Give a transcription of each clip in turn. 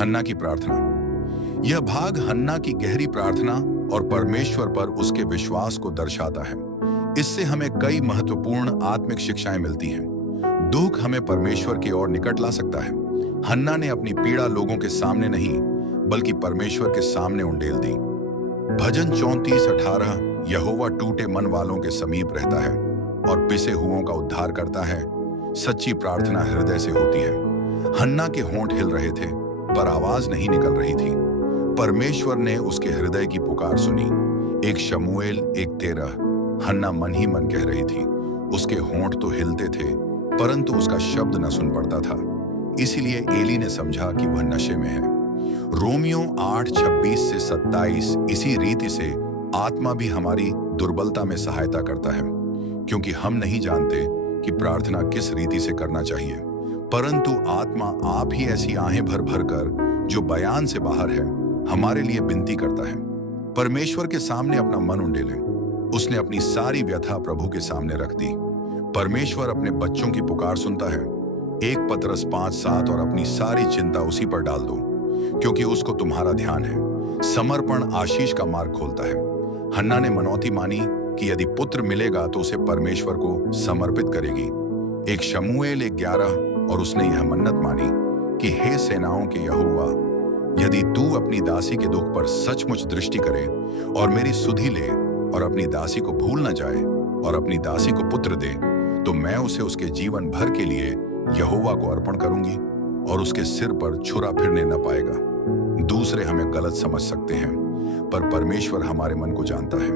हन्ना की प्रार्थना। यह भाग हन्ना की गहरी प्रार्थना और परमेश्वर पर उसके विश्वास को दर्शाता है। इससे हमें कई महत्वपूर्ण आत्मिक शिक्षाएं मिलती हैं। दुख हमें परमेश्वर की ओर निकट ला सकता है। हन्ना ने अपनी पीड़ा लोगों के सामने नहीं, बल्कि परमेश्वर के सामने उंडेल दी। भजन 34:18 यहोवा टूटे मन वालों के समीप रहता है और पिसे हुओं का उद्धार करता है। सच्ची प्रार्थना हृदय से होती है। हन्ना के होंठ हिल रहे थे, पर आवाज नहीं निकल रही थी। परमेश्वर ने उसके हृदय की पुकार सुनी। 1 शमूएल 1:13। हन्ना मन ही मन कह रही थी। उसके होंठ तो हिलते थे, परंतु उसका शब्द न सुन पड़ता था। इसीलिए एली ने समझा कि वह नशे में है। रोमियो 8:26-27। इसी रीति से आत्मा भी हमारी दुर्बलता में सहायता करता है, क्योंकि हम नहीं जानते कि प्रार्थना किस रीति से करना चाहिए, परंतु आत्मा आप ही ऐसी आहें भर भर कर, जो बयान से बाहर है, हमारे लिए विनती करता है। परमेश्वर के सामने अपना मन उंडेलें। उसने अपनी सारी व्यथा प्रभु के सामने रख दी। परमेश्वर अपने बच्चों की पुकार सुनता है। 1 पतरस 5:7। और अपनी सारी चिंता उसी पर डाल दो, क्योंकि उसको तुम्हारा ध्यान है। समर्पण आशीष का मार्ग खोलता है। हन्ना ने मनौती मानी कि यदि पुत्र मिलेगा तो उसे परमेश्वर को समर्पित करेगी। 1 शमूएल 1:11। और उसने यह मन्नत मानी कि हे सेनाओं के यहोवा, यदि तू अपनी दासी के दुख पर सचमुच दृष्टि करे और मेरी सुधि ले और अपनी दासी को भूल न जाए और अपनी दासी को पुत्र दे, तो मैं उसे उसके जीवन भर के लिए यहोवा को अर्पण करूंगी और उसके सिर पर छुरा फिरने न पाएगा। दूसरे हमें गलत समझ सकते हैं, पर परमेश्वर हमारे मन को जानता है।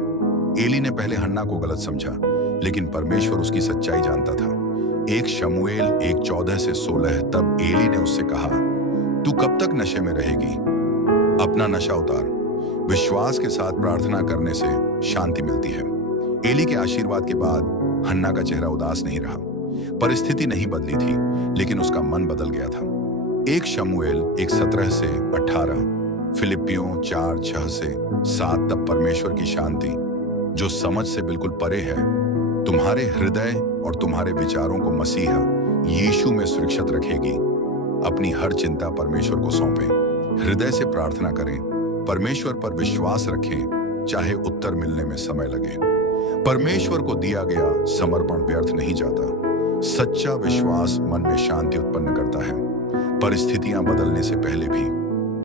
एली ने पहले हन्ना को गलत समझा, लेकिन परमेश्वर उसकी सच्चाई जानता था। 1 शमूएल 1:14-16। तब एली ने उससे कहा, तू कब तक नशे में रहेगी? अपना नशा उतार। विश्वास के साथ प्रार्थना करने से शांति मिलती है। एली के आशीर्वाद के बाद हन्ना का चेहरा उदास नहीं रहा। परिस्थिति नहीं बदली थी, लेकिन उसका मन बदल गया था। 1 शमूएल 1:17-18। फिलिपियों 4:6-7। तब परमेश्वर की शांति, जो समझ से बिल्कुल परे है, तुम्हारे हृदय और तुम्हारे विचारों को मसीह यीशु में सुरक्षित रखेगी। अपनी हर चिंता परमेश्वर को सौंपें। हृदय से प्रार्थना करें। परमेश्वर पर विश्वास रखें, चाहे उत्तर मिलने में समय लगे। परमेश्वर को दिया गया समर्पण व्यर्थ नहीं जाता। सच्चा विश्वास मन में शांति उत्पन्न करता है, परिस्थितियां बदलने से पहले भी।